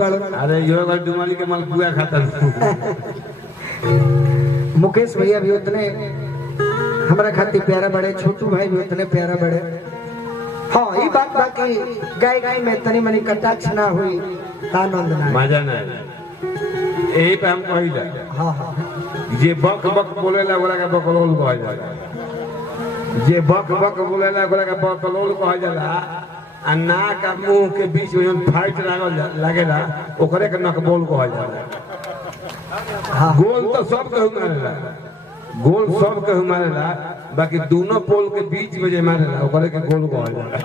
अरे यो डुमरी के माल पुआ खाता मुकेश भैया भी उतने हमारा खातिर प्यारा बड़े, छोटू भाई भी उतने प्यारा बड़े। हाँ ये बात बाकी गाय गाय में तनी मनी कटाक्ष ना हुई आनंद ना मजा ना यही पे हम कहिला। हाँ हाँ जे बक बक बोलेला ओकरा के बकलोल कहल जाला, जे बक बक बोलेला ओकरा के बकलोल कहल जाला। आ नाक आ मुंह के बीच में फाइट लागेला ओकरे के नकबोल कहल जाला। गोल तो सब के मारेला, गोल सब के मारेला, बाकी दोनों पोल के बीच में जे मारेला ओकरे के गोल कहल जाला।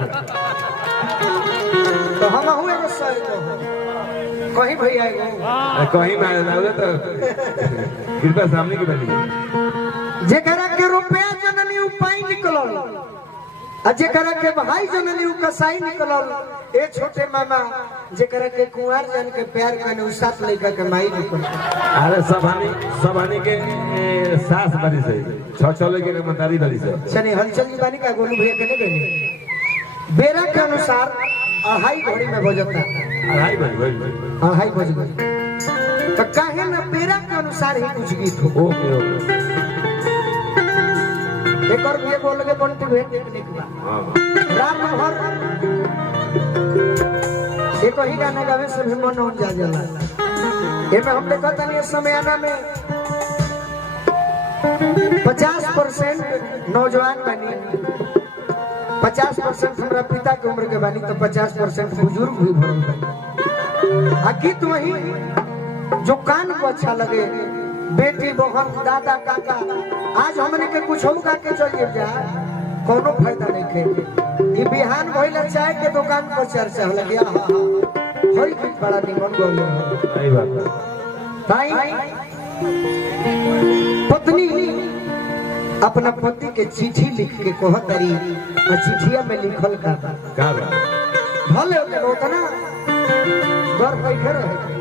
तो हम हुए के सही तो कहीं भैया कहीं मारेला उधर तो कृपा सामने की बनी जेकरा के रुपया जननी उपाय निकलल आ जेकरा के भाई जननी उ कसाई निकलल। ए छोटे मामा जेकरा के कुंवार जन के प्यार करने उ साथ लइका के माई निकल। अरे सबहानी के सास बड़ी से छ लइके के मतारी बड़ी से चने हलचल की बानी का गोलू भैया के नहीं गए बेरा के अनुसार 2:30 घड़ी में बजता 2:30 बजे 2:30 बज गए तो काहे ना बेरा के अनुसार ही कुछ गीत हो। ओके ओके एक और ये बोल के बनती हुए देखने की बात रात भर एक ही गाना गावे से भी मन हो जा जाला। ये में हम देखा था इस समय आना में 50% नौजवान बनी, 50% हमारा पिता की उम्र के बानी, तो 50% बुजुर्ग भी भरल बनी। आ गीत वही जो कान को अच्छा लगे, बेटी बहन दादा काका आज हमने के कुछ हम गा के चल जा कोनो फायदा नहीं खे। ये बिहान भइला चाय के दुकान पर चर्चा हो लगी। हां होई कुछ बड़ा निमन गोल है सही बात है। भाई पत्नी अपना पति के चिट्ठी लिख के कहतरी और चिट्ठिया में लिखल का भले उतना घर बैठे रहे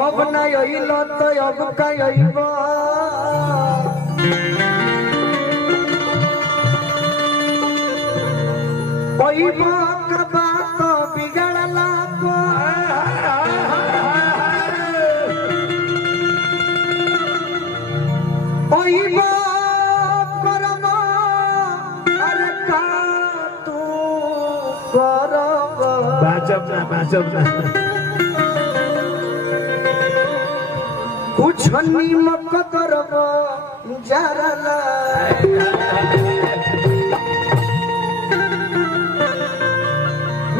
अब ना यही लो तो अब का यही करबा तो बिगड़ला करम अरे का तू करब बाचब ना कुछ नीमक करब जरला।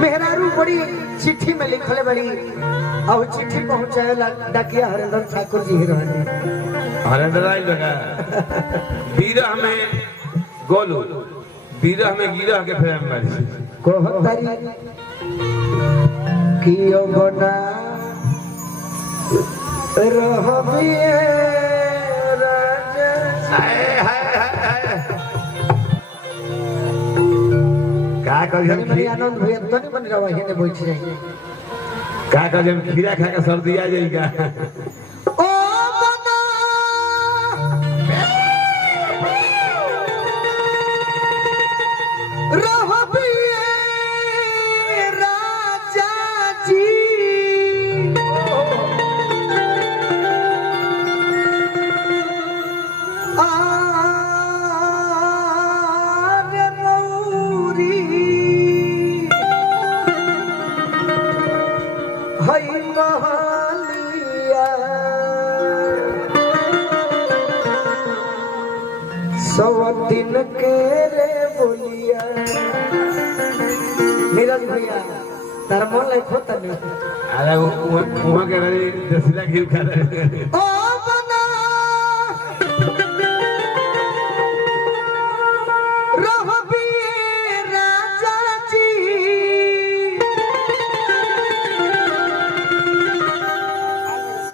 मेहरारू बड़ी चिट्ठी में लिखले बड़ी और चिट्ठी पहुंचाएला डाकिया हरेंद्र ठाकुर जी ही रहने। हरेंद्र आई लगा बीरह में गोलू, बीरह में गिरह के फेम मारी कहतरी कियो बना रहबिए का कर हम आनंद भैया तो नहीं बन रहा है ने बैठ जाएंगे का कर हम खीरा खा के सर्दी आ जाएगा। ओ बना रहबिए राजा जी दिन के रे बोलिया नीरज भैया तार मन लाइक होता नहीं। अरे वहां के रही जसीला घिल खा रहे ओ बना रहबी